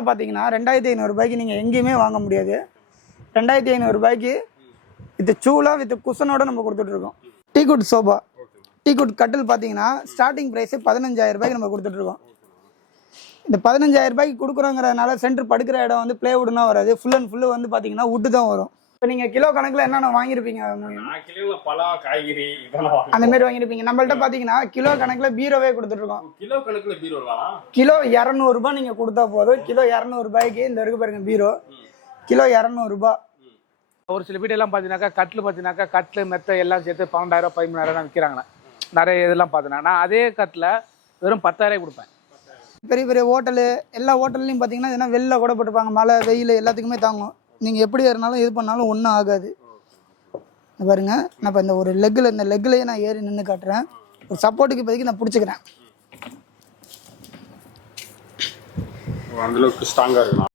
சூலா பார்த்தீங்கன்னா ரெண்டாயிரத்தி ஐநூறுரூபாய்க்கு நீங்கள் எங்கேயுமே வாங்க முடியாது. ரெண்டாயிரத்தி ஐநூறுரூபாய்க்கு வித் சூலாக வித் குஷனோட நம்ம கொடுத்துட்ருக்கோம் teak wood sofa. Teak wood கட்டில் பார்த்தீங்கன்னா ஸ்டார்டிங் ப்ரைஸே பதினஞ்சாயிரம் ரூபாய்க்கு நம்ம கொடுத்துட்ருக்கோம் இந்த பதினஞ்சாயிரம் ரூபாய்க்கு கொடுக்குறோங்கிறதுனால சென்டர் படுக்கிற இடம் வந்து பிளேவுட்னா வராது. ஃபுல் அண்ட் ஃபுல்லு வந்து பார்த்தீங்கன்னா வுட்டு தான் வரும். இப்போ நீங்கள் கிலோ கணக்கில் என்னென்ன வாங்கியிருப்பீங்க நான் கிலோல பழம் காய்கறி. அந்த மாதிரி வாங்கியிருப்பீங்க. நம்மள்ட்ட பார்த்தீங்கன்னா கிலோ கணக்கில் பீரோவே கொடுத்துட்ருக்கோம். கிலோ கணக்குல பீரோலாம் கிலோ இரநூறுபா நீங்கள் கொடுத்தா போதும். கிலோ இரநூறுபாய்க்கு இந்த இருக்கு பாருங்க பீரோ. கிலோ இரநூறுபா ஒரு சில வீடெல்லாம் பார்த்தீங்கன்னாக்கா கட்டில் பார்த்தீங்கன்னாக்கா கட்டில் மெத்த எல்லாம் சேர்த்து பன்னெண்டாயிரம் பதிமூணாயிரம் விற்கிறாங்கண்ணா நிறைய இதெல்லாம் பார்த்தீங்கன்னா நான் அதே கட்டில் வெறும் பத்தாயிரம் கொடுப்பேன். பெரிய பெரிய ஹோட்டலு எல்லா ஹோட்டல்லையும் பார்த்தீங்கன்னா இதெல்லாம் வெளில கூட போட்டுப்பாங்க. மழை வெயில் எல்லாத்துக்குமே தாங்கும். நீங்கள் எப்படி ஏறினாலும் இது பண்ணாலும் ஒன்றும் ஆகாது. பாருங்க நான் இப்போ இந்த ஒரு லெக்கில் இந்த லெக்லேயே நான் ஏறி நின்று காட்டுறேன். ஒரு சப்போர்ட்டுக்கு இப்போதைக்கு நான் பிடிச்சிக்கிறேன். அந்த அளவுக்கு ஸ்ட்ராங்கா இருக்குண்ணா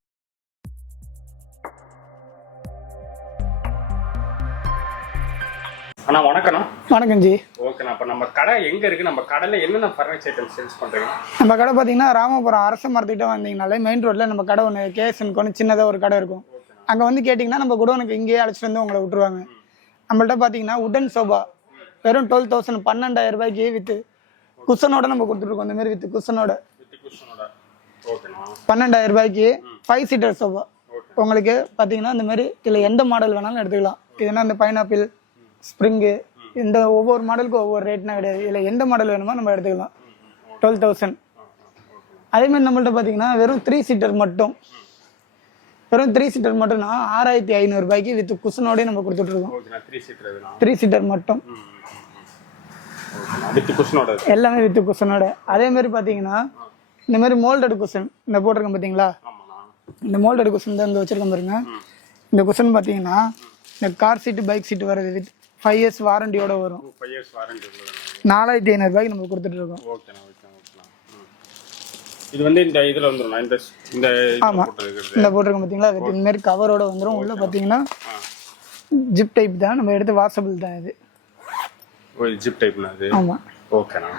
அண்ணா வணக்கண்ணா வணக்கம் ஜி. ஓகேண்ணா அப்ப நம்ம கடை எங்க இருக்கு? நம்ம கடையில என்னென்ன ஃபர்னிச்சர் ஐட்டம் சேல்ஸ் பண்றீங்க? நம்ம கடை பார்த்தீங்கன்னா ராமபுரம் அரச மரத்துக்கிட்ட வந்தீங்கனாலே மெயின் ரோட்டில் நம்ம கடை ஒன்று கேஎஸ்என் ஒன்று சின்னதாக ஒரு கடை இருக்கும். அங்கே வந்து கேட்டிங்கன்னா நம்ம குடோனுக்கு இங்கேயே அழைச்சிட்டு வந்து உங்களை விட்டுருவாங்க. நம்மள்ட்ட பார்த்தீங்கன்னா உடன் சோபா. வெறும் டுவெல் தௌசண்ட் பன்னெண்டாயிரம் ரூபாய்க்கு வித்து குஷனோட நம்ம கொடுத்துருக்கோம் இந்த மாதிரி வித்து குஷனோட வித் குஷனோட பன்னெண்டாயிரம் ரூபாய்க்கு ஃபைவ் சீட்டர் சோஃபா உங்களுக்கு பார்த்தீங்கன்னா இந்த மாதிரி இதில் எந்த மாடல் வேணாலும் எடுத்துக்கலாம். இதுனா இந்த பைனாப்பிள் ஸ்ப்ரிங்கு இந்த ஒவ்வொரு மாடலுக்கும் ஒவ்வொரு ரேட்னா கிடையாது. இதில் எந்த மாடல் வேணுமோ நம்ம எடுத்துக்கலாம். டுவெல் தௌசண்ட் அதேமாதிரி நம்மள்ட்ட பார்த்தீங்கன்னா வெறும் த்ரீ சீட்டர் மட்டும். வெறும் த்ரீ சீட்டர் மட்டும்னா ஆறாயிரத்தி ஐநூறுரூபாய்க்கு வித் குஷனோடய நம்ம கொடுத்துட்ருக்கோம் த்ரீ சீட்டர் மட்டும். எல்லாமே வித் குஷனோட. அதேமாதிரி பார்த்தீங்கன்னா இந்த மாதிரி மோல்டட் குஷன் இந்த போட்டிருக்கேன் பார்த்தீங்களா இந்த மோல்டட் குஷன் தான் இந்த வச்சிருக்கேன் பாருங்க. இந்த குஷன் பார்த்தீங்கன்னா இந்த கார் சீட்டு பைக் சீட்டு வருது வித் ஃபைவ் இயர்ஸ் வாரண்டியோட வரும். நாலாயிரத்தி ஐநூறுபாய்க்கு நம்ம கொடுத்துட்டு இருக்கோம் ஓகேண்ணா ஓகேண்ணா ஓகேண்ணா ம். இது வந்து இந்த இதுல வந்துடும் இந்த இந்த ஆமா. இந்த போட்டிருக்கேன் பார்த்தீங்களா வித் இந்த மாதிரி கவரோட வந்துடும் உள்ள பார்த்தீங்கன்னா ஜிப் டைப் தான். நம்ம எடுத்து வாசபிள் தான் இது. ஒரு ஜிப் டைப்னா அது ஆமாம் ஓகேண்ணா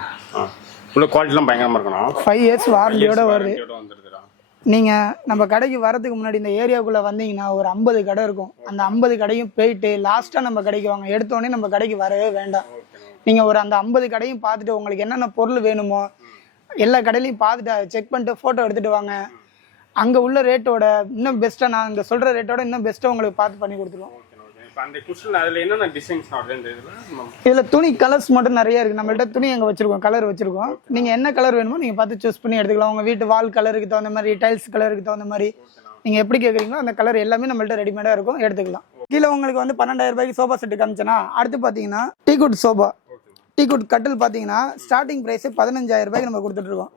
உள்ள குவாலிட்டிலாம் பயங்கரமா இருக்கணும் ஃபைவ் இயர்ஸ் வாரண்டியோட வருது. நீங்கள் நம்ம கடைக்கு வரதுக்கு முன்னாடி இந்த ஏரியாவுக்குள்ளே வந்தீங்கன்னா ஒரு ஐம்பது கடை இருக்கும். அந்த ஐம்பது கடையும் போயிட்டு லாஸ்ட்டாக நம்ம கடைக்கு வாங்க. எடுத்தோடனே நம்ம கடைக்கு வரவே வேண்டாம். நீங்கள் ஒரு அந்த ஐம்பது கடையும் பார்த்துட்டு உங்களுக்கு என்னென்ன பொருள் வேணுமோ எல்லா கடையிலையும் பார்த்துட்டு செக் பண்ணிட்டு ஃபோட்டோ எடுத்துகிட்டு வாங்க. அங்கே உள்ள ரேட்டோட இன்னும் பெஸ்ட்டாக நான் இந்த சொல்கிற ரேட்டோட இன்னும் பெஸ்ட்டாக உங்களுக்கு பார்த்து பண்ணி கொடுத்துருவோம். இதில் துணி கலர்ஸ் மட்டும் நிறைய இருக்குது நம்மள்ட்ட துணி அங்கே வச்சிருக்கோம் கலர் வச்சிருக்கோம். நீங்கள் என்ன கலர் வேணுமோ நீங்கள் பார்த்து சூஸ் பண்ணி எடுத்துக்கலாம். உங்கள் வீட்டு வால் கலருக்கு தகுந்த மாதிரி டைல்ஸ் கலருக்கு தகுந்த மாதிரி. நீங்கள் எப்படி கேட்குறீங்களோ அந்த கலர் எல்லாமே நம்மள்ட்ட ரெடிமேடாக இருக்கும். எடுத்துக்கலாம். கீழே உங்களுக்கு வந்து பன்னெண்டாயிரம் ரூபாய்க்கு சோஃபா செட்டு காமிச்சேன்னா அடுத்து பார்த்தீங்கன்னா teak wood sofa teak wood கட்டில் பார்த்தீங்கன்னா ஸ்டார்டிங் ப்ரைஸே பதினஞ்சாயிரம் ரூபாய்க்கு நம்ம கொடுத்துட்ருக்கோம்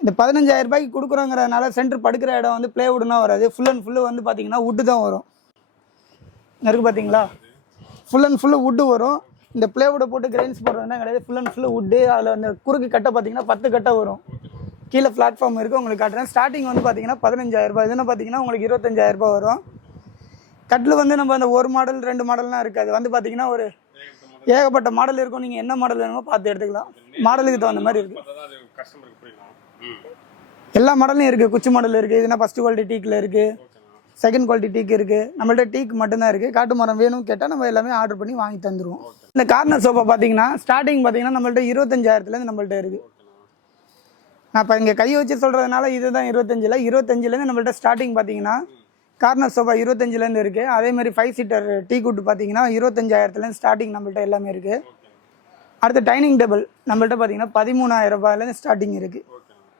இந்த பதினஞ்சாயிரம் ரூபாய்க்கு கொடுக்குறோங்கிறதுனால சென்டர் படுக்கிற இடம் வந்து பிளேவுட்னா வராது. ஃபுல் அண்ட் ஃபுல்லு வந்து பார்த்தீங்கன்னா வுட்டு தான் வரும். இருக்கு பார்த்தீங்களா ஃபுல் அண்ட் ஃபுல்லு வுட்டு வரும். இந்த பிளேவுட்டை போட்டு கிரைன்ஸ் போடுறதுனா கிடையாது. ஃபுல் அண்ட் ஃபுல்லு வுட்டு அதில் அந்த குறுக்கு கட்டை பார்த்தீங்கன்னா பத்து கட்டை வரும். கீழே பிளாட்ஃபார்ம் இருக்குது உங்களுக்கு காட்டுறேன். ஸ்டார்டிங் வந்து பார்த்தீங்கன்னா பதினஞ்சாயிரம் ரூபாய். இதுன்னு பார்த்தீங்கன்னா உங்களுக்கு இருபத்தஞ்சாயிரம் ரூபாய் வரும். கட்டில் வந்து நம்ம அந்த ஒரு மாடல் ரெண்டு மாடல்லாம் இருக்காது. வந்து பார்த்தீங்கன்னா ஒரு ஏகப்பட்ட மாடல் இருக்கும். நீங்கள் என்ன மாடல் வேணுமோ பார்த்து எடுத்துக்கலாம். மாடலுக்கு தகுந்த மாதிரி இருக்குது எல்லா மாடலும் இருக்குது குச்சி மாடல் இருக்குது இதுனா ஃபஸ்ட் குவாலிட்டி டீக்கில் இருக்குது செகண்ட் குவாலிட்டி டீக் இருக்குது நம்மள்ட்ட டீக் மட்டும்தான் இருக்குது காட்டு மரம் வேணும் கேட்டால் நம்ம எல்லாமே ஆர்டர் பண்ணி வாங்கி தந்துருவோம். இந்த கார்னர் சோஃபா பார்த்தீங்கன்னா ஸ்டார்டிங் பார்த்தீங்கன்னா நம்மள்ட்ட இருபத்தஞ்சாயிரத்துலேருந்து நம்மள்ட்ட இருக்குது நான் இப்போ இங்கே கை வச்சு சொல்கிறதுனால இதுதான் இருபத்தஞ்சில். இருபத்தஞ்சிலேருந்து நம்மள்ட்ட ஸ்டார்டிங் பார்த்தீங்கன்னா கார்னர் சோஃபா இருபத்தஞ்சிலேருந்து இருக்குது அதேமாதிரி ஃபைவ் சீட்டர் டீ குட் பார்த்தீங்கன்னா இருபத்தஞ்சாயிரத்துலேருந்து ஸ்டார்டிங் நம்மள்ட்ட எல்லாமே இருக்குது அடுத்து டைனிங் டேபிள் நம்மள்ட்ட பார்த்தீங்கன்னா பதிமூணாயிரம் ரூபாயிலேருந்து ஸ்டார்டிங் இருக்குது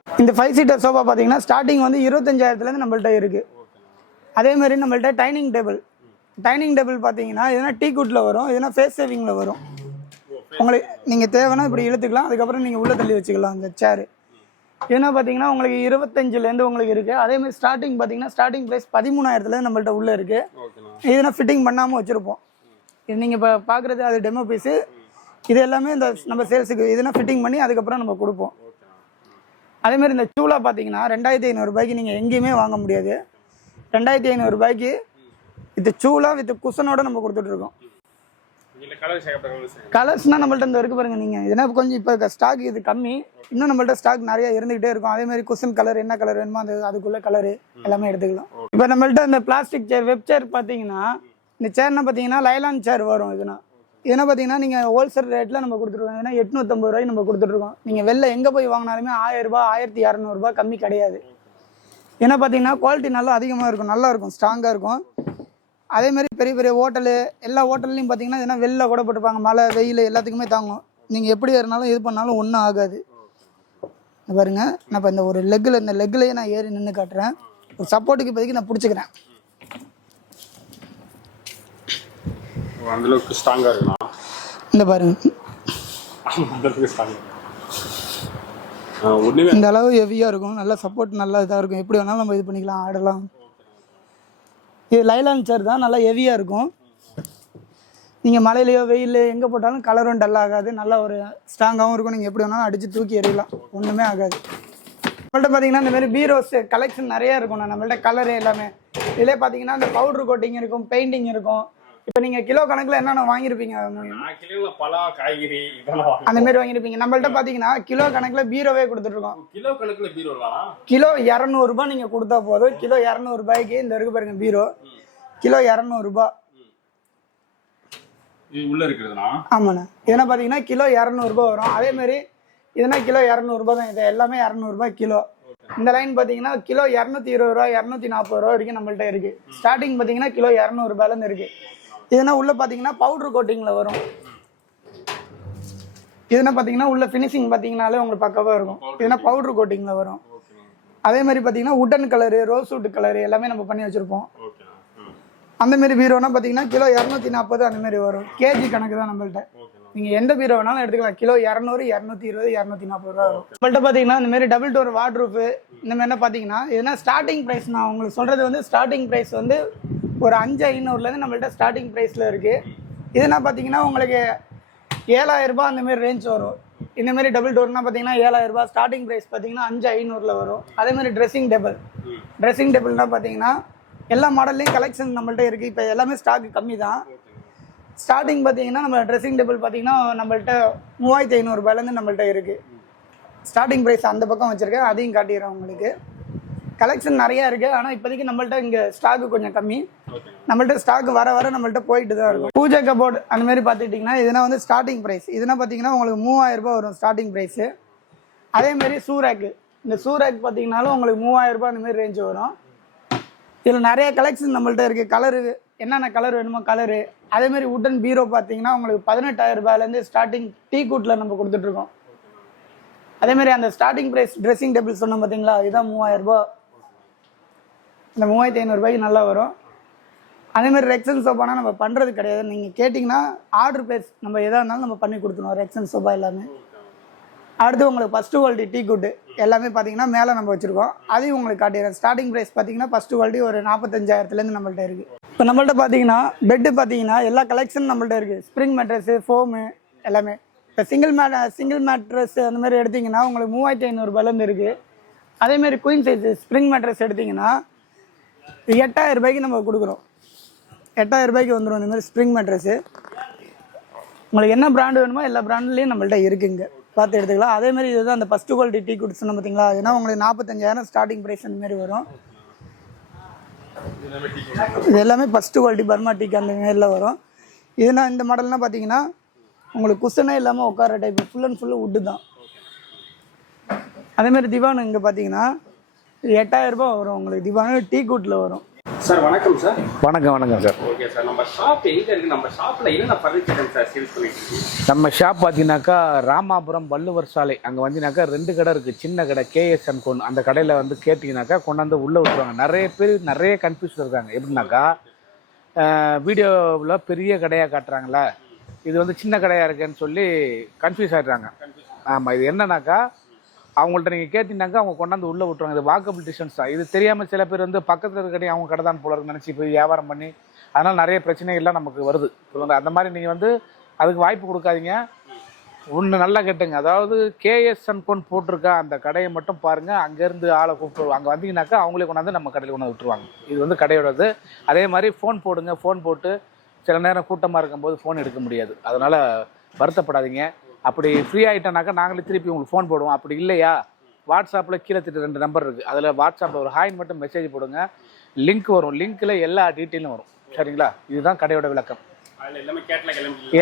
இந்த ஃபைவ் சீட்டர் சோஃபா பார்த்தீங்கன்னா ஸ்டார்டிங் வந்து இருபத்தஞ்சாயிரத்துலேருந்து நம்மள்ட்ட இருக்குது அதே மாதிரி நம்மள்ட்ட டைனிங் டேபிள் டைனிங் டேபிள் பார்த்தீங்கன்னா எதுனா டீ குட்டில் வரும் எதுனா ஃபேஸ் சேவிங்கில் வரும். உங்களுக்கு நீங்கள் தேவைன்னா இப்படி இழுத்துக்கலாம். அதுக்கப்புறம் நீங்கள் உள்ளே தள்ளி வச்சுக்கலாம் அந்த சேரு ஏன்னா பார்த்தீங்கன்னா உங்களுக்கு இருபத்தஞ்சிலேருந்து உங்களுக்கு இருக்குது அதே மாதிரி ஸ்டார்டிங் பார்த்தீங்கன்னா ஸ்டார்டிங் ப்ரைஸ் பதிமூணாயிரத்துலேருந்து நம்மள்ட்ட உள்ளே இருக்குது இதுனா ஃபிட்டிங் பண்ணாமல் வச்சுருப்போம். இது நீங்கள் இப்போ பார்க்குறது அது டெமோ பீஸு இது எல்லாமே இந்த நம்ம சேல்ஸுக்கு இதுனா ஃபிட்டிங் பண்ணி அதுக்கப்புறம் நம்ம கொடுப்போம். அதே மாதிரி இந்த சூலா பார்த்தீங்கன்னா ரெண்டாயிரத்தி ஐநூறுரூபாய்க்கு நீங்கள் எங்கேயுமே வாங்க முடியாது. ரெண்டாயிரத்தி ஐநூறுரூபாய்க்கு வித் சூலா வித் குஷனோட நம்ம கொடுத்துட்ருக்கோம் இல்லை கலர் சேகப்பட்ட கலர் சேகப்பட்ட கலர்ஸ்னால் நம்மள்ட்ட இந்த இருக்கு பாருங்க நீங்கள் இதனா கொஞ்சம் இப்போ ஸ்டாக் இது கம்மி. இன்னும் நம்மள்ட்ட ஸ்டாக் நிறைய இருந்துகிட்டே இருக்கும். அதே மாதிரி குஷன் கலர் என்ன கலர் வேணுமோ அந்த அதுக்குள்ள கலரு எல்லாமே எடுத்துக்கலாம். இப்போ நம்மள்ட்ட இந்த பிளாஸ்டிக் சேர் வெப் சேர் பார்த்தீங்கன்னா இந்த சேர்னா பார்த்தீங்கன்னா லைலான் சேர் வரும் இதுனா. இதுனா பார்த்தீங்கன்னா நீங்கள் ஹோல்சேல் ரேட்டில் நம்ம கொடுத்துருக்கோம். ஏன்னா எட்நூற்றம்பது ரூபாய்க்கு நம்ம கொடுத்துட்ருக்கோம் நீங்கள் வெளில எங்கே போய் வாங்கினாலுமே ஆயிரம் ரூபாய் ஆயிரத்தி இரநூறுபா கம்மி கிடையாது. ஏன்னா பார்த்தீங்கன்னா குவாலிட்டி நல்லா அதிகமாக இருக்கும். நல்லா இருக்கும். ஸ்ட்ராங்காக இருக்கும். அதே மாதிரி பெரிய பெரிய ஹோட்டலு எல்லா ஹோட்டல்லையும் பார்த்தீங்கன்னா இதெல்லாம் வெளில கூட போட்டுப்பாங்க. மழை வெயில் எல்லாத்துக்குமே தாங்கும். நீங்கள் எப்படி இருந்தாலும் இது பண்ணாலும் ஒன்றும் ஆகாது. இந்த பாருங்க நான் இப்போ இந்த ஒரு லெக்கில் இந்த லெக்லேயே நான் ஏறி நின்று காட்டுறேன். ஒரு சப்போர்ட்டுக்கு இப்போதைக்கு நான் பிடிச்சிக்கிறேன். ஓ, அந்த அளவுக்கு ஸ்ட்ராங்காக இருக்குண்ணா. இந்த பாருங்க. இந்த அளவு ஹெவியாக இருக்கும். நல்லா சப்போர்ட் நல்லா இதாக இருக்கும். எப்படி வேணாலும் நம்ம இது பண்ணிக்கலாம் ஆடலாம். இது லைலான் சேர் தான் நல்லா ஹெவியாக இருக்கும். நீங்கள் மழையிலையோ வெயில் எங்கே போட்டாலும் கலரும் டல் ஆகாது. நல்லா ஒரு ஸ்ட்ராங்காகவும் இருக்கும். நீங்கள் எப்படி வேணாலும் அடித்து தூக்கி எறியலாம். ஒன்றுமே ஆகாது. நம்மள்ட்ட பார்த்தீங்கன்னா இந்த மாதிரி பீரோஸ் கலெக்ஷன் நிறைய இருக்கும். நம்மள்ட்ட கலரு எல்லாமே. இதிலே பார்த்தீங்கன்னா இந்த பவுடர் கோட்டிங் இருக்கும் பெயிண்டிங் இருக்கும். இப்போ நீங்கள் கிலோ கணக்கில் என்னென்ன வாங்கியிருப்பீங்க? கிலோவில் பழம் காய்கறி. அந்த மாதிரி வாங்கியிருப்பீங்க. நம்மள்ட்ட பார்த்தீங்கன்னா கிலோ கணக்கில் பீரோவே கொடுத்துட்ருக்கோம். கிலோ கணக்கில் பீரோலாம் கிலோ இரநூறுபா நீங்கள் கொடுத்தா போதும். கிலோ இரநூறுபாய்க்கு இந்த இருக்கு பாருங்க பீரோ. கிலோ இரநூறுபா. உள்ள இருக்கிறதுனா? ஆமாண்ணா. இதெல்லாம் பார்த்தீங்கன்னா கிலோ இரநூறுபா வரும். அதே மாதிரி இதெல்லாம் கிலோ இரநூறுபா தான் இது. எல்லாமே இரநூறுபா கிலோ. இந்த லைன் பார்த்தீங்கன்னா கிலோ இரநூத்தி இருபது ரூபா இரநூத்தி நாற்பது ரூபா வரைக்கும் நம்மள்ட்ட இருக்கு. ஸ்டார்டிங் பார்த்தீங்கன்னா கிலோ இரநூறுபாலேருந்து இருக்கு. இதுனா உள்ள பார்த்தீங்கன்னா பவுடர் கோட்டிங்கில் வரும். இதுனா பார்த்தீங்கன்னா உள்ள ஃபினிஷிங் பார்த்தீங்கனாலே உங்களுக்கு பக்கவாக இருக்கும். இதுனா பவுடர் கோட்டிங்கில் வரும். அதே மாதிரி பார்த்தீங்கன்னா wooden colour rose wood colour எல்லாமே நம்ம பண்ணி வச்சுருப்போம். அந்த மாதிரி பீரோனா பார்த்தீங்கன்னா கிலோ இரநூத்தி நாற்பது அந்த மாதிரி வரும். கேஜி கணக்கு தான் நம்மள்ட்ட. நீங்கள் எந்த பீரோ வேணாலும் எடுத்துக்கலாம். கிலோ இரநூறு இரநூத்தி இருபது இரநூத்தி நாற்பது ரூபா வரும். நம்மள்ட்ட பார்த்தீங்கன்னா இந்த மாதிரி டபுள் டோர் வார்ட்ரூஃபு இந்த மாதிரிலாம் பார்த்தீங்கன்னா இதுனா ஸ்டார்டிங் ப்ரைஸ் நான் உங்களுக்கு சொல்கிறது வந்து ஸ்டார்டிங் ப்ரைஸ் வந்து ஒரு அஞ்சு ஐநூறுலேருந்து நம்மள்ட்ட ஸ்டார்டிங் ப்ரைஸில் இருக்குது இதுனா பார்த்தீங்கன்னா உங்களுக்கு ஏழாயிரரூபா அந்தமாரி ரேஞ்ச் வரும். இந்தமாரி டபுள் டோர்னால் பார்த்தீங்கன்னா ஏழாயிரம் ஸ்டார்டிங் ப்ரைஸ் பார்த்தீங்கன்னா அஞ்சு ஐநூறுல வரும். அதேமாதிரி ட்ரெஸ்ஸிங் டேபிள் ட்ரெஸ்ஸிங் டேபிள்னால் பார்த்தீங்கன்னா எல்லா மாடல்லையும் கலெக்ஷன் நம்மள்ட்ட இருக்குது இப்போ எல்லாமே ஸ்டாக் கம்மி தான் ஸ்டார்டிங் பார்த்தீங்கன்னா நம்ம ட்ரெஸ்ஸிங் டேபிள் பார்த்தீங்கன்னா நம்மள்ட்ட மூவாயிரத்தி ஐநூறுரூபாயிலேருந்து நம்மள்ட்ட இருக்குது ஸ்டார்டிங் ப்ரைஸ் அந்த பக்கம் வச்சுருக்கேன். அதையும் காட்டிடுறேன் உங்களுக்கு. கலெக்ஷன் நிறையா இருக்குது ஆனால் இப்போதைக்கு நம்மள்ட்ட இங்கே ஸ்டாக்கு கொஞ்சம் கம்மி. நம்மள்ட்ட ஸ்டாக் வர வர நம்மள்ட்ட போயிட்டு தான் இருக்கும். பூஜை கபோர்ட் அந்த மாதிரி பார்த்துக்கிட்டிங்கன்னா இதுனா வந்து ஸ்டார்டிங் ப்ரைஸ் இதுனா பார்த்தீங்கன்னா உங்களுக்கு மூவாயிரம் ரூபாய் வரும் ஸ்டார்டிங் ப்ரைஸு அதேமாரி சூராக்கு இந்த சூராக் பார்த்தீங்கனாலும் உங்களுக்கு மூவாயிரம் ரூபாய் அந்த மாதிரி ரேஞ்ச் வரும். இதில் நிறைய கலெக்ஷன் நம்மள்ட்ட இருக்குது கலரு என்னென்ன கலர் வேணுமோ கலரு அதேமாரி உட்டன் பீரோ பார்த்தீங்கன்னா உங்களுக்கு பதினெட்டாயிரம் ரூபாயிலேருந்து ஸ்டார்டிங் டீ கூட்டில் நம்ம கொடுத்துட்ருக்கோம் அதேமாரி அந்த ஸ்டார்டிங் ப்ரைஸ் ட்ரெஸ்ஸிங் டேபிள் சொன்னோம் பார்த்தீங்களா? இதுதான் மூவாயிரம் ரூபாய். இந்த மூவாயிரத்தி ஐநூறுரூபாய்க்கு நல்லா வரும். அதே மாதிரி ரெக்ஸன் சோப்பானா நம்ம பண்ணுறது கிடையாது. நீங்கள் கேட்டிங்கன்னா ஆர்டர் பிளேஸ் நம்ம எதாக இருந்தாலும் நம்ம பண்ணி கொடுத்துருவோம். ரெக்ஸன் சோப்பா எல்லாமே. அடுத்து உங்களுக்கு ஃபஸ்ட்டு குவாலிட்டி டீ குட்டு எல்லாமே பார்த்தீங்கன்னா மேலே நம்ம வச்சுருக்கோம். அதையும் உங்களுக்கு காட்டிடுறேன். ஸ்டார்டிங் ப்ரைஸ் பார்த்தீங்கன்னா ஃபஸ்ட்டு குவாலிட்டி ஒரு நாற்பத்தஞ்சாயிரத்துலேருந்து நம்மள்ட்ட இருக்குது இப்போ நம்மள்ட்ட பார்த்தீங்கன்னா பெட்டு பார்த்தீங்கன்னா எல்லா கலெக்ஷன் நம்மள்ட்ட இருக்குது ஸ்ப்ரிங் மேட்ரஸு ஃபோமு எல்லாமே. இப்போ சிங்கிள் மேட் சிங்கிள் மேட்ரஸ் அந்த மாதிரி எடுத்தீங்கன்னா உங்களுக்கு மூவாயிரத்தி ஐநூறுரூபாலேருந்து இருக்குது அதேமாரி குயின் சைஸ் ஸ்ப்ரிங் மேட்ரஸ் எடுத்திங்கன்னா எட்டாயிரம் ரூபாய்க்கு நம்ம கொடுக்குறோம். எட்டாயிரம் ரூபாய்க்கு வந்துடும் இந்த மாதிரி ஸ்ப்ரிங் மேட்ரஸு உங்களுக்கு என்ன பிராண்டு வேணுமோ எல்லா பிராண்ட்லேயும் நம்மள்ட்ட இருக்குங்க. பார்த்து எடுத்துக்கலாம். அதே மாதிரி இதுதான் அந்த ஃபஸ்ட்டு குவாலிட்டி டீ குட் பார்த்தீங்களா ஏன்னா உங்களுக்கு நாற்பத்தஞ்சாயிரம் ஸ்டார்டிங் ப்ரைஸ் அந்த மாதிரி வரும். இது எல்லாமே ஃபஸ்ட்டு குவாலிட்டி பர்மா டீக்கு அந்த மாரில வரும். இதுனா இந்த மாடல்னா பார்த்தீங்கன்னா உங்களுக்கு குஷனே இல்லாமல் உட்கார type full and full wood தான். அதேமாரி மாதிரி திவான் இங்கே பார்த்தீங்கன்னா எட்டாயிரம் ரூபாய் வரும் உங்களுக்கு. திவானு டீ கூட்டில் வரும். சார் வணக்கம் சார். வணக்கம் வணக்கம் சார். ஓகே சார் நம்ம ஷாப் எங்க இருக்கு? நம்ம ஷாப்ல என்னென்ன ஃபர்னிச்சர் சார்? சேல்ஸ் பண்ணிட்டு நம்ம ஷாப் பார்த்தீங்கன்னாக்கா ராமாபுரம் வள்ளுவர் சாலை. அங்கே வந்தீங்கன்னாக்கா ரெண்டு கடை இருக்குது சின்ன கடை கேஎஸ் அண்ட் அந்த கடையில் வந்து கேட்டிங்கனாக்கா கொண்டாந்து உள்ளே விட்டுருவாங்க. நிறைய பேர் நிறைய கன்ஃபியூஸ் இருக்காங்க. எப்படின்னாக்கா வீடியோவில் பெரிய கடையாக காட்டுறாங்களே இது வந்து சின்ன கடையாக இருக்குன்னு சொல்லி கன்ஃபியூஸ் ஆகிடுறாங்க ஆமாம் இது என்னன்னாக்கா அவங்கள்ட்ட நீங்கள் கேட்டீங்கன்னாக்கா அவங்க கொண்டாந்து உள்ளே விட்டுருவாங்க. இது வாக்கபிள் டிஸ்டன்ஸ் தான். இது தெரியாமல் சில பேர் வந்து பக்கத்தில் இருக்க அவங்க கடை தான் போல நினச்சி போய் வியாபாரம் பண்ணி அதனால் நிறைய பிரச்சனைகள்லாம் நமக்கு வருது. அந்த மாதிரி நீங்கள் வந்து அதுக்கு வாய்ப்பு கொடுக்காதீங்க. ஒன்று நல்லா கேட்டுங்க. அதாவது கேஎஸ் அன்கோன் போட்டிருக்கா அந்த கடையை மட்டும் பாருங்கள் அங்கேருந்து ஆளை கூப்பிட்டு அங்கே வந்தீங்கன்னாக்கா அவங்களே கொண்டாந்து நம்ம கடையில் கொண்டாந்து விட்டுருவாங்க. இது வந்து கடையோடது. அதே மாதிரி ஃபோன் போடுங்க. ஃபோன் போட்டு சில நேரம் கூட்டமாக இருக்கும்போது ஃபோன் எடுக்க முடியாது. அதனால் வருத்தப்படாதீங்க. அப்படி ஃப்ரீ ஆகிட்டோனாக்கா நாங்களே திருப்பி உங்களுக்கு ஃபோன் போடுவோம். அப்படி இல்லையா? வாட்ஸ்அப்பில் கீழே திட்டு ரெண்டு நம்பர் இருக்குது அதில் வாட்ஸ்அப்பில் ஒரு ஹாயின் மட்டும் மெசேஜ் போடுங்க. லிங்க் வரும். லிங்க்கில் எல்லா டீட்டெயிலும் வரும். சரிங்களா? இதுதான் கடையோட விளக்கம்.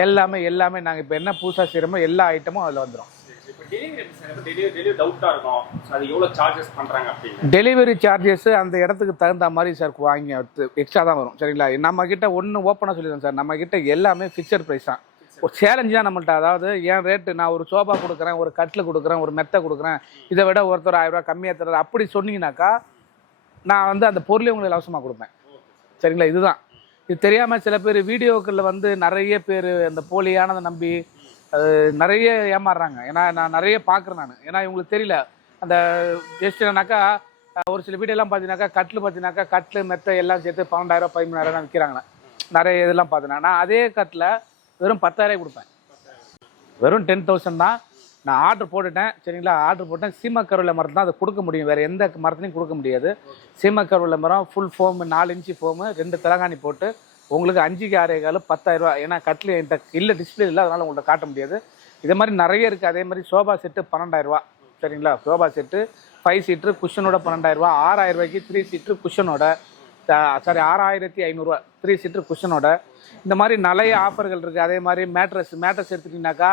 எல்லாமே எல்லாமே நாங்கள் இப்போ என்ன புதுசாக செய்கிறோமோ எல்லா ஐட்டமும் அதில் வந்துடும் டெலிவரி சார்ஜஸ் அந்த இடத்துக்கு தகுந்த மாதிரி சார் வாங்கி எக்ஸ்ட்ரா தான் வரும். சரிங்களா? நம்ம கிட்ட ஒன்று ஓப்பனாக சொல்லிடுறேன் சார் நம்ம கிட்ட எல்லாமே ஃபிக்ஸட் ப்ரைஸ் தான். ஒரு சேலஞ்சு தான் நம்மள்ட்ட. அதாவது ஏன் ரேட்டு நான் ஒரு சோபா கொடுக்குறேன் ஒரு கட்டில் கொடுக்குறேன் ஒரு மெத்தை கொடுக்குறேன் இதை விட ஒருத்தர் ஆயிரம் ரூபா கம்மியாக தர்றது அப்படி சொன்னீங்கன்னாக்கா நான் வந்து அந்த பொருளை உங்களுக்கு இலவசமாக கொடுப்பேன். சரிங்களா? இதுதான். இது தெரியாமல் சில பேர் வீடியோக்களில் வந்து நிறைய பேர் அந்த போலியானதை நம்பி அது நிறைய ஏமாறுறாங்க. ஏன்னா நான் நிறைய பார்க்குறேன் நான். ஏன்னா இவங்களுக்கு தெரியல. அந்த ஜஸ்ட் என்னன்னாக்கா ஒரு சில வீடியோலாம் பார்த்தீங்கன்னாக்கா கட்டில் பார்த்தீங்கன்னாக்கா கட்டில் மெத்தை எல்லாம் சேர்த்து பன்னெண்டாயிரம் பதிமூணாயிரம் விற்கிறாங்க நிறைய இதெல்லாம் பார்த்தீங்கன்னா நான் அதே கட்டில் வெறும் பத்தாயிரம் கொடுப்பேன். வெறும் டென் தௌசண்ட் தான். நான் ஆர்டர் போட்டுட்டேன். சரிங்களா? ஆர்டர் போட்டேன். சீமக்கருவில மரம் தான் அதை கொடுக்க முடியும். வேறு எந்த மரத்துலையும் கொடுக்க முடியாது. சீமக்கருவில மரம் ஃபுல் ஃபோமு நாலு இன்ச்சு ஃபோமு ரெண்டு தலகாணி போட்டு உங்களுக்கு அஞ்சுக்கு ஆறே காலு பத்தாயிரரூவா ஏன்னா கட்டில் என்கிட்ட இல்லை டிஸ்பிளே இல்லை அதனால் உங்கள்கிட்ட காட்ட முடியாது. இதே மாதிரி நிறைய இருக்குது அதே மாதிரி சோபா செட்டு பன்னெண்டாயிரரூவா சரிங்களா? சோபா செட்டு ஃபைவ் சீட்ரு குஷனோட பன்னெண்டாயிரரூவா ஆறாயிரம் ரூபாய்க்கு த்ரீ சீட்ரு குஷனோட சாரி ஆறாயிரத்தி ஐநூறுரூவா த்ரீ சீட்ரு குஷனோட இந்த மாதிரி நிறைய ஆஃபர்கள் இருக்குது அதே மாதிரி மேட்ரஸ் மேட்ரஸ் எடுத்துட்டிங்கனாக்கா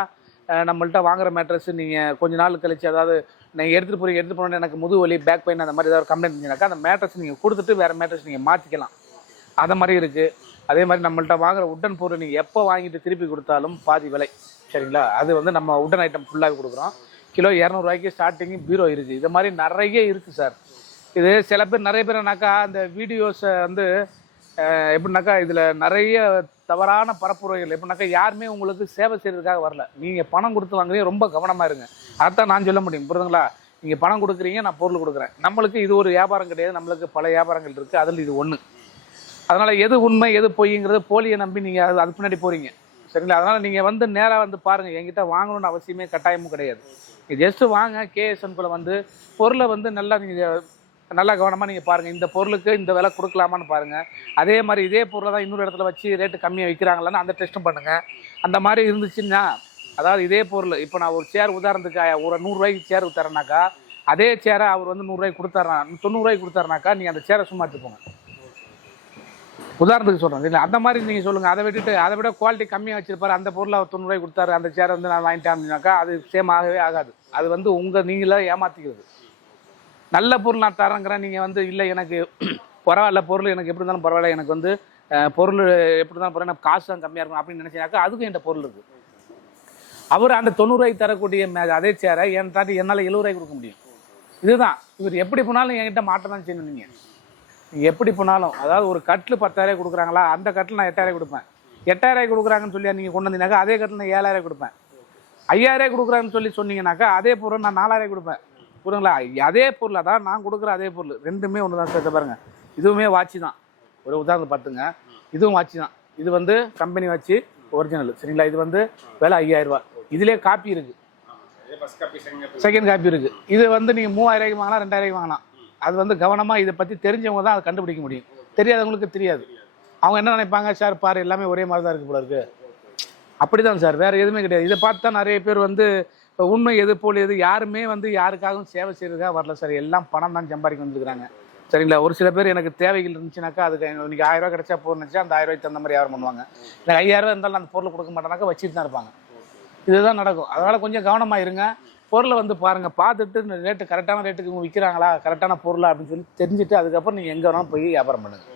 நம்மள்ட்ட வாங்குற மேட்ரஸ் நீங்கள் கொஞ்ச நாள் கழிச்சு அதாவது நீங்கள் எடுத்துகிட்டு போய் எடுத்துகிட்டு போனோன்னே எனக்கு முதுகு வலி பேக் பெயின் அந்த மாதிரி ஏதாவது கம்ப்ளைண்ட் இருந்துச்சுனாக்கா அந்த மேட்ரஸ் நீங்கள் கொடுத்துட்டு வேறு மேட்ரஸ் நீங்கள் மாற்றிக்கலாம் அந்த மாதிரி இருக்குது அதே மாதிரி நம்மள்ட்ட வாங்குற உட்டன் பொருள் நீங்கள் எப்போ வாங்கிட்டு திருப்பி கொடுத்தாலும் பாதி விலை. சரிங்களா? அது வந்து நம்ம உட்டன் ஐட்டம் ஃபுல்லாகவே கொடுக்குறோம். கிலோ இரநூறுவாய்க்கு ஸ்டார்டிங் பீரோ இருக்குது இது மாதிரி நிறைய இருக்குது சார் இது சில பேர் நிறைய பேர்னாக்கா அந்த வீடியோஸை வந்து எப்படின்னாக்கா இதில் நிறைய தவறான பரப்புரைகள். எப்படின்னாக்கா யாருமே உங்களுக்கு சேவை செய்கிறதுக்காக வரல. நீங்கள் பணம் கொடுத்து வாங்குறீங்க ரொம்ப கவனமாக இருங்க. அதான் நான் சொல்ல முடியும் புரியுதுங்களா? நீங்கள் பணம் கொடுக்குறீங்க நான் பொருள் கொடுக்குறேன். நம்மளுக்கு இது ஒரு வியாபாரம் கிடையாது நம்மளுக்கு பல வியாபாரங்கள் இருக்குது அதில் இது ஒன்று அதனால் எது உண்மை எது பொய்ங்கிறது போலியை நம்பி நீங்கள் அது அது பின்னாடி போகிறீங்க சரிங்களா? அதனால் நீங்கள் வந்து நேராக வந்து பாருங்கள் என்கிட்ட வாங்கணும்னு அவசியமே கட்டாயமும் கிடையாது. நீங்கள் ஜஸ்ட்டு வாங்க கேஎஸ்என் குள்ள வந்து பொருளை வந்து நல்லா நீங்கள் நல்லா கவனமாக நீங்கள் பாருங்கள் இந்த பொருளுக்கு இந்த விலை கொடுக்கலாமான்னு பாருங்கள் அதே மாதிரி இதே பொருளை தான் இன்னொரு இடத்துல வச்சு ரேட்டு கம்மியாக விற்கிறாங்களான்னு அந்த டெஸ்ட்டும் பண்ணுங்கள் அந்த மாதிரி இருந்துச்சுன்னா அதாவது இதே பொருள் இப்போ நான் ஒரு சேர் உதாரணத்துக்கு ஒரு நூறுரூவாய்க்கு சேர் தரேனாக்கா அதே சேரை அவர் வந்து நூறுரூவாய்க்கு கொடுத்தாருனா தொண்ணூறுரூவாய்க்கு கொடுத்தாருனாக்கா நீங்கள் அந்த சேரை சும்மா எடுத்துக்கோங்க. உதாரணத்துக்கு சொல்கிறேன் இல்லை அந்த மாதிரி நீங்கள் சொல்லுங்கள் அதை விட்டுட்டு அதை விட குவாலிட்டி கம்மியாக வச்சிருப்பாரு அந்த பொருளை அவர் தொண்ணூறுவாய்க்கு கொடுத்தாரு அந்த சேரை வந்து நான் வாங்கிட்டேன் அப்படின்னாக்கா அது சேம் ஆகவே ஆகாது. அது வந்து உங்கள் நீங்களே ஏமாற்றிக்கிறது நல்ல பொருள் நான் தரேங்கிறேன் நீங்கள் வந்து இல்லை எனக்கு பரவாயில்ல பொருள் எனக்கு எப்படி இருந்தாலும் பரவாயில்ல. எனக்கு வந்து பொருள் எப்படி இருந்தாலும் பரவாயில்ல. எனக்கு காசு தான் கம்மியாக இருக்கும் அப்படின்னு நினச்சினாக்கா அதுக்கும் என்கிட்ட பொருள் இருக்குது அவர் அந்த தொண்ணூறுரூவாய்க்கு தரக்கூடிய மே- அதே சேரை என் தாட்டி என்னால் எழுபதுவாய்க்கு கொடுக்க முடியும். இதுதான். இவர் எப்படி போனாலும் என்கிட்ட மாட்ட தான் செய்யணும் நீங்கள் நீங்கள் எப்படி போனாலும் அதாவது ஒரு கட்டில் பத்தாயிரம் கொடுக்குறாங்களா அந்த கட்டில் நான் எட்டாயிரம் கொடுப்பேன். எட்டாயிரம் கொடுக்குறாங்கன்னு சொல்லி நீங்கள் கொண்டு வந்தீங்கன்னாக்கா அதே கட்டில் நான் ஏழாயிரம் கொடுப்பேன். ஐயாயிரம் கொடுக்குறாங்கன்னு சொல்லி சொன்னீங்கன்னாக்கா அதே பொருள் நான் நாலாயிரம் கொடுப்பேன். புரியுங்களா அதே பொருள் அதான் நான் கொடுக்குற அதே பொருள். ரெண்டுமே ஒன்று தான் சேர்த்து பாருங்க. இதுவுமே வாட்சி தான். ஒரு உதாரணம் பார்த்துங்க இதுவும் வாட்சி தான். இது வந்து கம்பெனி வாட்சி ஒரிஜினல் சரிங்களா? இது வந்து விலை ஐயாயிரம் ரூபா இதுலேயே காப்பி இருக்குது செகண்ட் காப்பி செகண்ட் காப்பி இருக்கு. இது வந்து நீங்க மூவாயிரம் வாங்கலாம் ரெண்டாயிரம் வாங்கலாம். அது வந்து கவனமா இதை பத்தி தெரிஞ்சவங்க தான் அதை கண்டுபிடிக்க முடியும். தெரியாதவங்களுக்கு தெரியாது. அவங்க என்ன நினைப்பாங்க? சார் பாரு எல்லாமே ஒரே மாதிரி தான் இருக்கு போல இருக்கு. அப்படிதான் சார். வேற எதுவுமே கிடையாது. இதை பார்த்து தான் நிறைய பேர் வந்து இப்போ உண்மை எது போல் எது யாருமே வந்து யாருக்காகவும் சேவை செய்யறதுக்காக வரல சார். எல்லாம் பணம் தான் சம்பாதிக்க வந்துருக்குறாங்க. சரிங்களா? ஒரு சில பேர் எனக்கு தேவைகள் இருந்துச்சுனாக்கா அதுக்கு இன்னைக்கு ஆயிரம் ரூபாய் கிடைச்சா போதும் அந்த ஆயிரம் ரூபாய்க்கு தகுந்த மாதிரி யாரும் பண்ணுவாங்க. எனக்கு ஐயாயிரம் ரூபாய் இருந்தாலும் அந்த பொருள் கொடுக்க மாட்டேனாக்கா வச்சுட்டு தான் இருப்பாங்க. இதுதான் நடக்கும். அதனால கொஞ்சம் கவனமாக இருங்க. பொருளை வந்து பாருங்க. பார்த்துட்டு ரேட்டு கரெக்டான ரேட்டுக்கு விற்கிறாங்களா கரெக்டான பொருளா? அப்படின்னு சொல்லி தெரிஞ்சுட்டு அதுக்கப்புறம் நீங்க எங்க வேணாலும் போய் வியாபாரம் பண்ணுங்க.